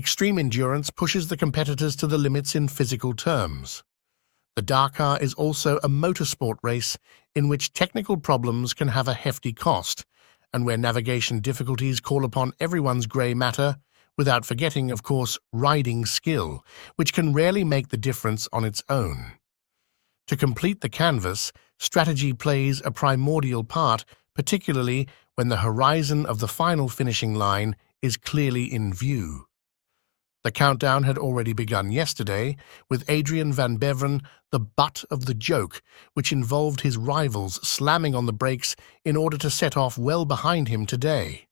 extreme endurance pushes the competitors to the limits in physical terms. The Dakar is also a motorsport race in which technical problems can have a hefty cost, and where navigation difficulties call upon everyone's grey matter, without forgetting, of course, riding skill, which can rarely make the difference on its own. To complete the canvas, strategy plays a primordial part, particularly when the horizon of the final finishing line is clearly in view. The countdown had already begun yesterday, with Adrien Van Beveren the butt of the joke, which involved his rivals slamming on the brakes in order to set off well behind him today.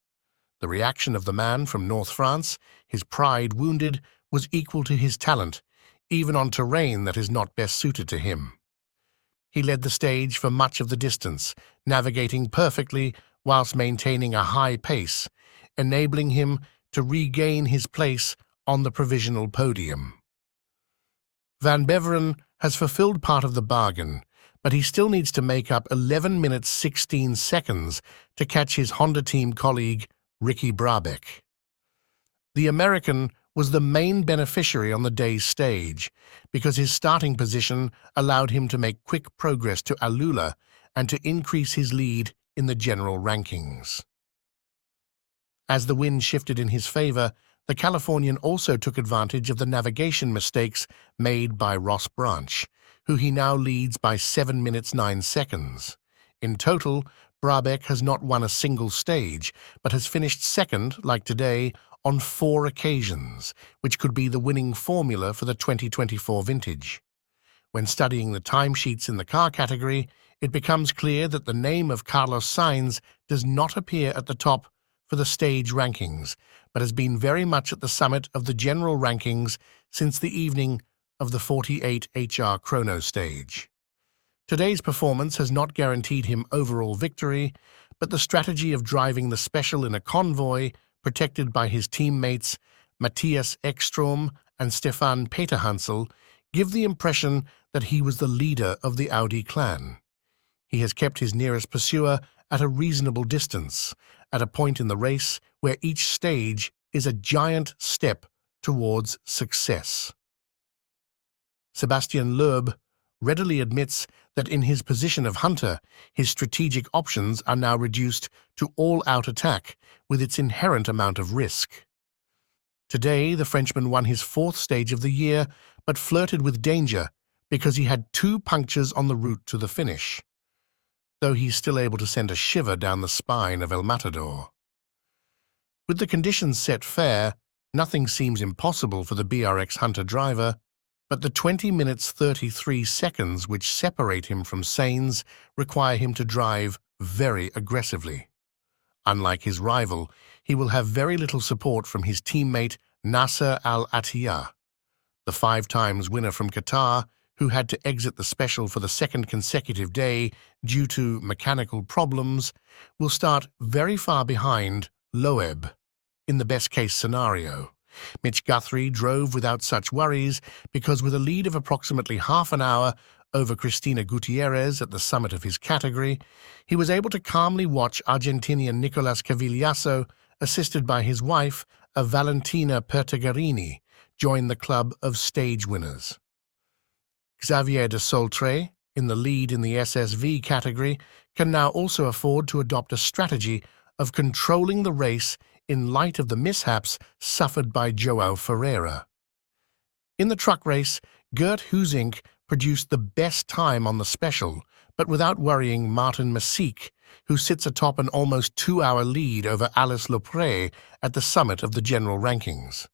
The reaction of the man from North France, his pride wounded, was equal to his talent, even on terrain that is not best suited to him. He led the stage for much of the distance, navigating perfectly whilst maintaining a high pace, enabling him to regain his place on the provisional podium. Van Beveren has fulfilled part of the bargain, but he still needs to make up 11 minutes 16 seconds to catch his Honda team colleague Ricky Brabec. The American was the main beneficiary on the day's stage because his starting position allowed him to make quick progress to AlUla and to increase his lead in the general rankings. As the wind shifted in his favor, the Californian also took advantage of the navigation mistakes made by Ross Branch, who he now leads by 7 minutes 9 seconds. In total, Brabec has not won a single stage, but has finished second, like today, on 4 occasions, which could be the winning formula for the 2024 vintage. When studying the timesheets in the car category, it becomes clear that the name of Carlos Sainz does not appear at the top for the stage rankings, but has been very much at the summit of the general rankings since the evening of the 48 HR Chrono stage. Today's performance has not guaranteed him overall victory, but the strategy of driving the special in a convoy, protected by his teammates Mattias Ekström and Stéphane Peterhansel, give the impression that he was the leader of the Audi clan. He has kept his nearest pursuer at a reasonable distance, at a point in the race where each stage is a giant step towards success. Sébastien Loeb readily admits that in his position of hunter, his strategic options are now reduced to all-out attack with its inherent amount of risk. Today, the Frenchman won his 4th stage of the year, but flirted with danger because he had 2 punctures on the route to the finish, though he's still able to send a shiver down the spine of El Matador. With the conditions set fair, nothing seems impossible for the BRX Hunter driver, but the 20 minutes 33 seconds which separate him from Sainz require him to drive very aggressively. Unlike his rival, he will have very little support from his teammate Nasser Al Attiyah. The 5-times winner from Qatar, who had to exit the special for the 2nd consecutive day due to mechanical problems, will start very far behind Loeb in the best-case scenario. Mitch Guthrie drove without such worries because with a lead of approximately half an hour over Cristina Gutierrez at the summit of his category, he was able to calmly watch Argentinian Nicolas Cavigliasso, assisted by his wife, Valentina Pertegherini, join the club of stage winners. Xavier de Soltre, in the lead in the SSV category, can now also afford to adopt a strategy of controlling the race in light of the mishaps suffered by Joao Ferreira. In the truck race, Gert Huizink produced the best time on the special, but without worrying Martin Masique, who sits atop an almost 2-hour lead over Alice Lopré at the summit of the general rankings.